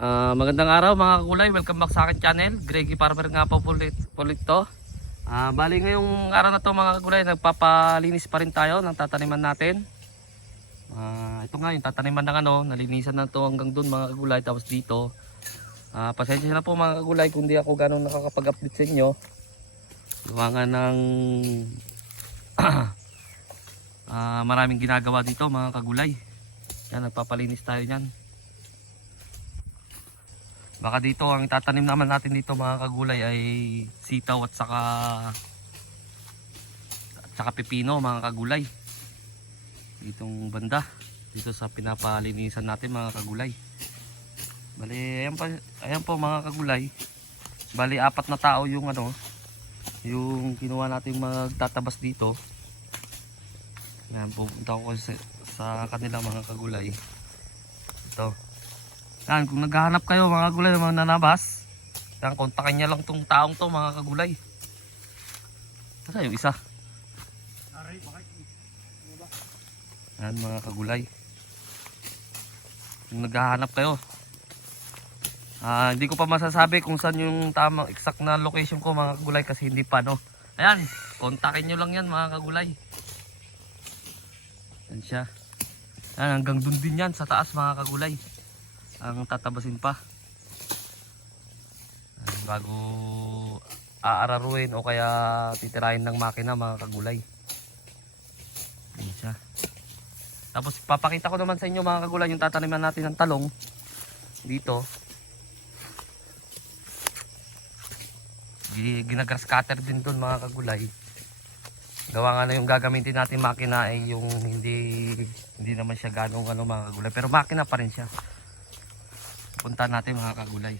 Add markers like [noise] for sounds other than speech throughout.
Ah, magandang araw mga kakulay, welcome back sa akin channel. Greggy Farmer nga po ulit, ulit to. Ah, bali ngayong araw na to mga kakulay, nagpapalinis pa rin tayo ng tataniman natin. Ah, ito nga yung tataniman ng ano, nalinisan na to hanggang dun mga kagulay tapos dito. Ah, pasensya na po mga kagulay kung di ako ganun nakakapag-update sa inyo. Gawa nga ng [clears throat] ah, maraming ginagawa dito mga kagulay. Yan, nagpapalinis tayo niyan. Baka dito ang tatanim naman natin dito mga kagulay ay sitaw at saka at saka pipino mga kagulay. Ditong banda dito sa pinapalinisan natin mga kagulay. Bali ayan pa ayan po mga kagulay. Bali apat na tao yung ano yung kinuha natin magtatabas dito. Yan pupunta ko sa, sa kanila mga kagulay. Ito. Yan, kung naghahanap kayo mga kagulay ng mga nanabas, yan, kontakin niya lang tong taong to mga kagulay. Kasi yung isa. Yan mga kagulay. Kung naghahanap kayo. Ah, hindi ko pa masasabi kung saan yung tamang exact na location ko mga kagulay kasi hindi pa no. Ayan, kontakin nyo lang yan mga kagulay. Yan siya. Yan, hanggang dun din yan sa taas mga kagulay ang tatabasin pa. Bago aararuin o kaya titirahin ng makina mga kagulay. Ayan siya. Tapos papakita ko naman sa inyo mga kagulay yung tataniman natin ng talong. Dito. Gi- ginagrass cutter din doon mga kagulay. Gawa nga na yung gagamitin natin makina ay yung hindi hindi naman siya ganong ano mga kagulay. Pero makina pa rin siya punta natin mga kagulay.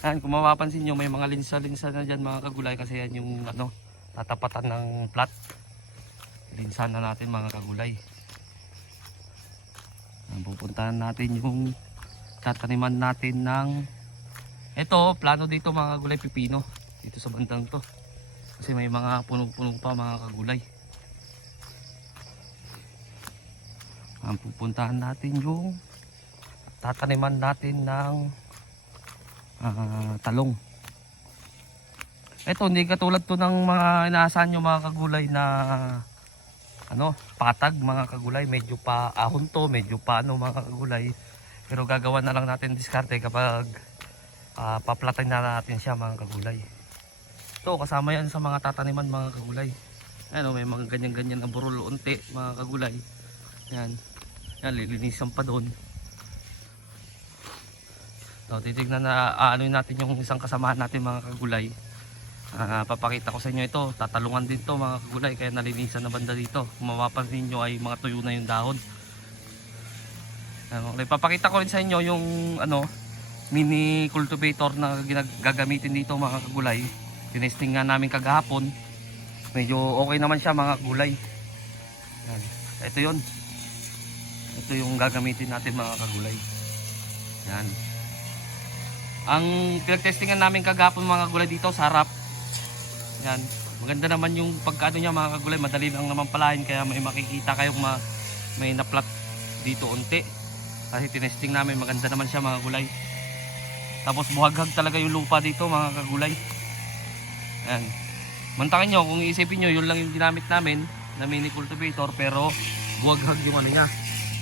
Yan kung mapapansin nyo may mga linsa-linsa na dyan mga kagulay kasi yan yung ano tatapatan ng plat. Linsa na natin mga kagulay. Yan, pupuntahan natin yung tataniman natin ng ito plano dito mga kagulay pipino. Dito sa bandang to. Kasi may mga puno-puno pa mga kagulay ang pupuntahan natin yung tataniman natin ng ah, talong. Ito hindi katulad to ng mga inaasahan nyo mga kagulay na ano patag mga kagulay. Medyo pa ahon to medyo pa ano mga kagulay. Pero gagawa na lang natin diskarte kapag uh, paplatan na natin siya mga kagulay. Ito kasama yan sa mga tataniman mga kagulay. Ano may mga ganyan ganyan na burol unti mga kagulay. Yan yan, lilinisan pa doon. So, titignan na aano natin yung isang kasamahan natin mga kagulay. Ah, papakita ko sa inyo ito. Tatalungan din to mga kagulay kaya nalinisan na banda dito. Kung mapapansin nyo ay mga tuyo na yung dahon. Ano, okay, papakita ko rin sa inyo yung ano mini cultivator na gagamitin dito mga kagulay. Tinesting nga namin kagahapon. Medyo okay naman siya mga kagulay. Yan. Ito yon ito yung gagamitin natin mga kagulay. Yan. Ang pinagtestingan namin kagapon mga kagulay dito sa harap. Yan. Maganda naman yung pagkano niya mga kagulay. Madali lang naman palahin kaya may makikita kayong ma may naplat dito unti. Kasi tinesting namin maganda naman siya mga kagulay. Tapos buhaghag talaga yung lupa dito mga kagulay. Yan. Mantakin nyo kung iisipin nyo yun lang yung ginamit namin na mini cultivator pero buhaghag yung ano niya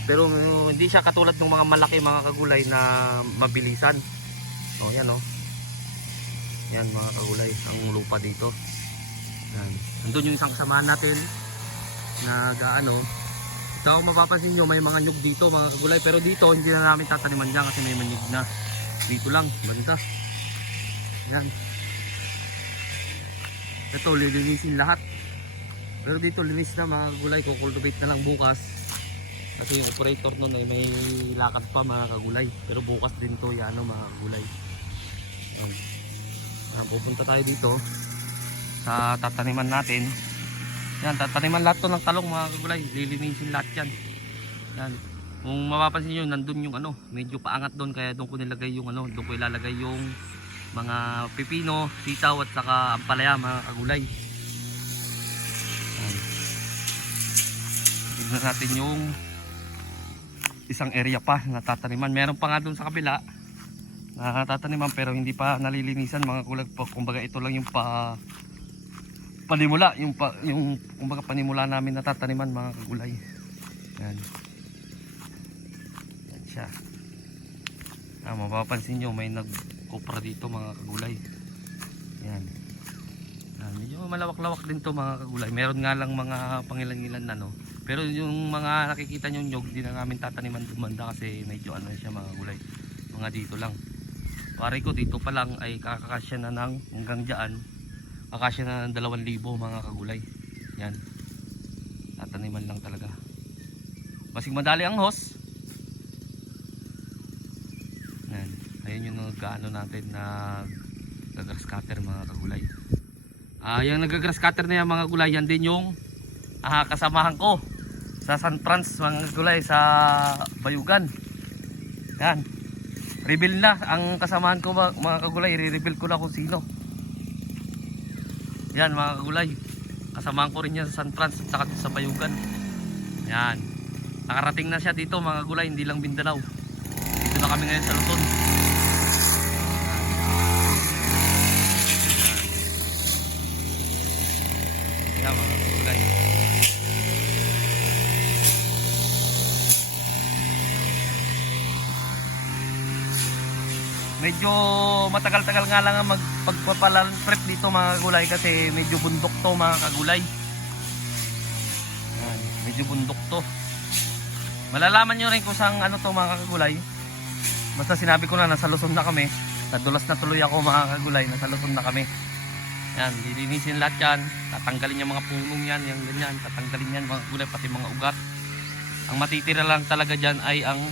pero uh, hindi siya katulad ng mga malaki mga kagulay na mabilisan. Oh, yan oh. Yan mga kagulay, ang lupa dito. Yan. Andun yung isang kasamahan natin na gaano. Ito kung mapapansin nyo, may mga nyug dito mga kagulay. Pero dito, hindi na namin tataniman dyan kasi may manyug na. Dito lang, banda. Yan. Ito, lilinisin lahat. Pero dito, linis na mga kagulay. Kukultivate na lang bukas kasi yung operator nun ay may lakad pa mga kagulay. Pero bukas din to yan ano mga kagulay. Ayan. Ayan, pupunta tayo dito sa tataniman natin. Yan tataniman lahat to ng talong mga kagulay. Lilinisin lahat yan. Yan kung mapapansin nyo nandun yung ano medyo paangat doon kaya doon ko nilagay yung ano doon ko ilalagay yung mga pipino, sitaw at saka ampalaya mga kagulay. Yan tignan natin yung isang area pa na tataniman. Meron pa nga doon sa kabila na tataniman pero hindi pa nalilinisan mga kulag po. Kumbaga ito lang yung pa panimula, yung pa, yung kumbaga panimula namin na tataniman mga kagulay. Yan. Yan siya. Ah, mapapansin nyo may nagkopra dito mga kagulay. Yan. Yan. Medyo malawak-lawak din to mga kagulay. Meron nga lang mga pangilan-ilan na no. Pero yung mga nakikita nyo nyog, di na namin tataniman dumanda kasi medyo ano siya mga gulay. Mga dito lang. Pare ko dito pa lang ay kakakasya na ng hanggang dyan. Kakasya na ng 2,000 mga kagulay. Yan. Tataniman lang talaga. Masing madali ang hos. Yan. Ayun yung nagkaano natin na nag-grass cutter mga kagulay. Ah, yung nag-grass cutter na yan mga gulay, yan din yung ah, kasamahan ko sa San Franz mga gulay sa Bayugan. Yan. Reveal na ang kasamahan ko mga, kagulay, i-reveal ko na kung sino. Yan mga kagulay. Kasamahan ko rin yan sa San Franz at saka sa Bayugan. Yan. Nakarating na siya dito mga gulay, hindi lang Mindanao. Dito na kami ngayon sa Luzon. Yan mga kagulay. Medyo matagal-tagal nga lang ang magpagpapalan prep dito mga kagulay kasi medyo bundok to mga kagulay. Yan, medyo bundok to. Malalaman nyo rin kung saan ano to mga kagulay. Basta sinabi ko na nasa Luzon na kami. Nadulas na tuloy ako mga kagulay. Nasa Luzon na kami. Yan, lilinisin lahat yan. Tatanggalin yung mga punong yan, yung ganyan. Tatanggalin yan mga kagulay, pati mga ugat. Ang matitira lang talaga dyan ay ang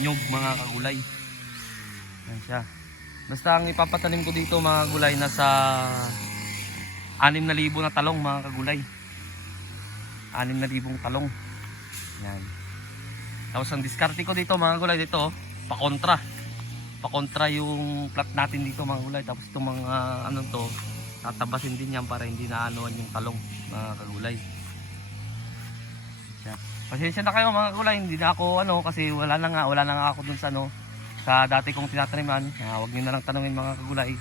nyug mga kagulay. Yan siya. Basta ang ipapatanim ko dito mga kagulay nasa 6,000 na talong mga kagulay. 6,000 talong. Yan. Tapos ang diskarte ko dito mga gulay dito, pakontra. Pakontra yung plat natin dito mga gulay. Tapos itong mga ano to, tatabasin din yan para hindi naanuan yung talong mga kagulay. Siya. Pasensya na kayo mga gulay, hindi na ako ano kasi wala na nga, wala na nga ako dun sa ano sa dati kong tinataniman. Uh, wag niyo na lang tanungin mga kagulay.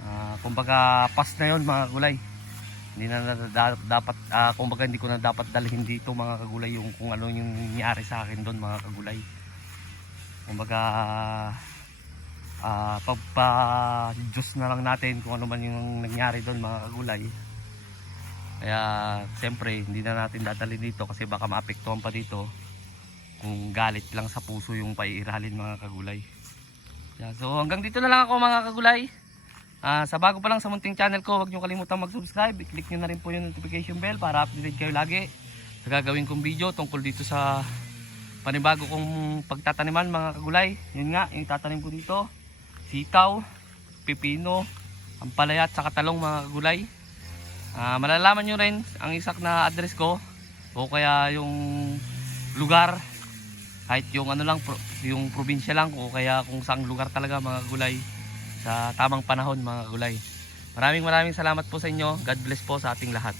Ah, kumbaga pas na yon mga kagulay hindi na, da- dapat ah, kumbaga hindi ko na dapat dalhin dito mga kagulay yung kung ano yung nangyari sa akin doon mga kagulay kumbaga ah pagpa Diyos na lang natin kung ano man yung nangyari doon mga kagulay kaya siyempre hindi na natin dadalhin dito kasi baka maapektuhan pa dito kung galit lang sa puso yung paiiralin mga kagulay so hanggang dito na lang ako mga kagulay Ah, sa bago pa lang sa munting channel ko, huwag niyo kalimutang mag-subscribe. I-click niyo na rin po yung notification bell para updated kayo lagi sa gagawin kong video tungkol dito sa panibago kong pagtataniman mga kagulay. Yun nga, yung tatanim ko dito, sitaw, pipino, ampalaya at saka talong mga kagulay. Ah, malalaman niyo rin ang isak na address ko o kaya yung lugar kahit yung ano lang yung probinsya lang o kaya kung saang lugar talaga mga gulay sa tamang panahon mga gulay. Maraming maraming salamat po sa inyo. God bless po sa ating lahat.